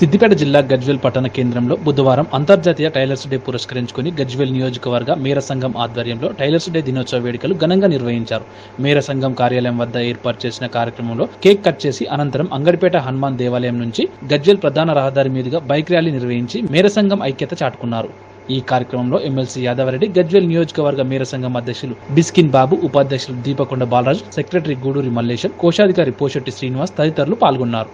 సిద్దిపేట జిల్లా గజ్వేల్ పట్టణ కేంద్రంలో బుధవారం అంతర్జాతీయ టైలర్స్ డే పురస్కరించుకుని గజ్వేల్ నియోజకవర్గ మేర సంఘం ఆధ్వర్యంలో టైలర్స్ డే దినోత్సవ వేడుకలు ఘనంగా నిర్వహించారు. మేర సంఘం కార్యాలయం వద్ద ఏర్పాటు చేసిన కార్యక్రమంలో కేక్ కట్ చేసి అనంతరం అంగడిపేట హనుమాన్ దేవాలయం నుంచి గజ్వేల్ ప్రధాన రహదారి మీదుగా బైక్ ర్యాలీ నిర్వహించి మేర సంఘం ఐక్యత చాటుకున్నారు. ఈ కార్యక్రమంలో ఎమ్మెల్సీ యాదవరెడ్డి గజ్వేల్ నియోజకవర్గ మేర సంఘం అధ్యక్షులు బిస్కిన్ బాబు ఉపాధ్యక్షులు దీపకొండ బాలరాజు సెక్రటరీ గూడూరి మల్లేశం కోశాధికారి పోషెట్టి శ్రీనివాస్ తదితరులు పాల్గొన్నారు.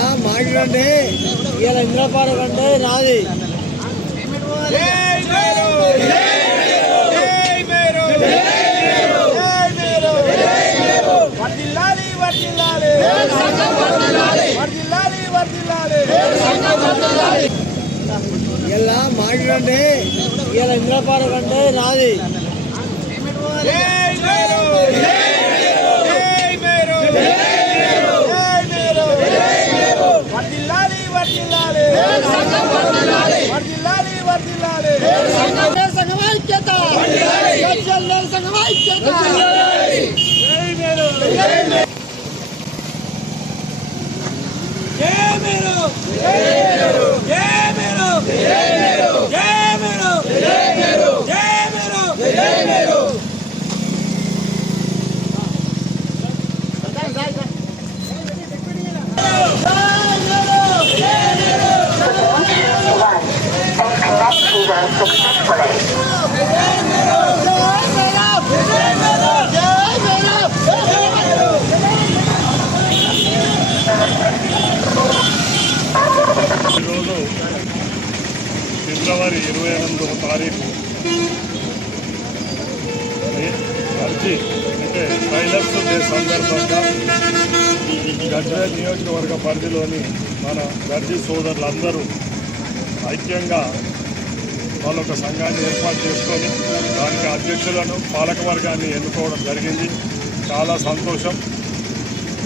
మాట్లాడండి ఇలా ఇంద్రపాడ కంటే నాది వర్దిల్లాలి వర్దిల్లాలి వర్దిల్లాలి వర్దిల్లాలి ఇలా మాట్లాడండి ఇలా ఇంద్రపాడ కంటే నాది జై మేరు జై మేరు జై మేరు జై మేరు జై మేరు జై మేరు జై మేరు ఈరోజు ఫిబ్రవరి ఇరవై ఎనిమిదవ తారీఖు. అర్జీ అంటే టైలర్స్ డే సందర్భంగా గజ్వేల్ నియోజకవర్గ పరిధిలోని మన గర్జీ సోదరులందరూ ఐక్యంగా వాళ్ళొక సంఘాన్ని ఏర్పాటు చేసుకొని దానికి అధ్యక్షులను పాలకవర్గాన్ని ఎన్నుకోవడం జరిగింది. చాలా సంతోషం.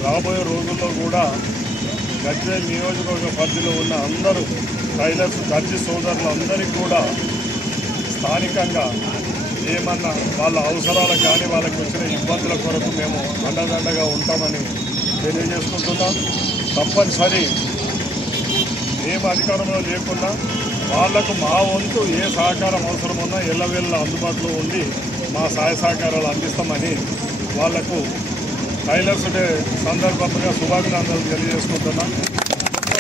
రాబోయే రోజుల్లో కూడా గజ్వేల్ నియోజకవర్గ పరిధిలో ఉన్న అందరూ టైలర్స్ దర్జీ సోదరులు అందరికీ కూడా స్థానికంగా ఏమన్నా వాళ్ళ అవసరాలకు కానీ వాళ్ళకి వచ్చిన ఇబ్బందుల కొరకు మేము అండదండగా ఉంటామని తెలియజేసుకుంటున్నాం. తప్పనిసరి ఏం అధికారంలో లేకుండా వాళ్ళకు మా వంతు ఏ సహకారం అవసరం ఉన్నా ఎల్లవెల్ల అందుబాటులో ఉండి మా సహాయ సహకారాలు అందిస్తామని వాళ్ళకు టైలర్స్ డే సందర్భంగా శుభాభినందనలు తెలియజేసుకుంటున్నాం.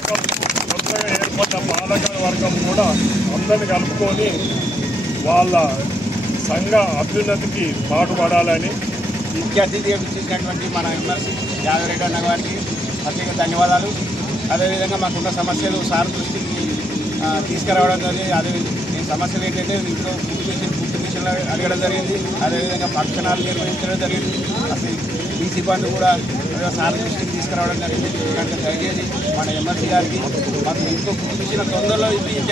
కొత్త- కొత్తగా ఏర్పడ్డ పాలక వర్గం కూడా అందరిని కలుపుకొని వాళ్ళ సంఘ అభ్యున్నతికి పాటుపడాలని. ముఖ్య అతిథిగా విచ్చేసినటువంటి మన ఎమ్మెల్సీ యాదవరెడ్డి అన్న గారికి ప్రత్యేక ధన్యవాదాలు. అదేవిధంగా మాకున్న సమస్యలు సార్ దృష్టికి తీసుకురావడం జరిగింది. అదే సమస్యలు ఏంటంటే ఇంట్లో పూజ మిషన్ ఫుడ్ అడగడం జరిగింది. అదేవిధంగా భక్షణాలు నిర్వహించడం జరిగింది. అసలు బీసీ బండ్ కూడా ఏదో సార్ దృష్టికి తీసుకురావడం జరిగింది. ఎందుకంటే దయచేసి మన ఎమ్మెల్సీ గారికి మాకు ఇంకో ఫుడ్ తొందరలో ఇది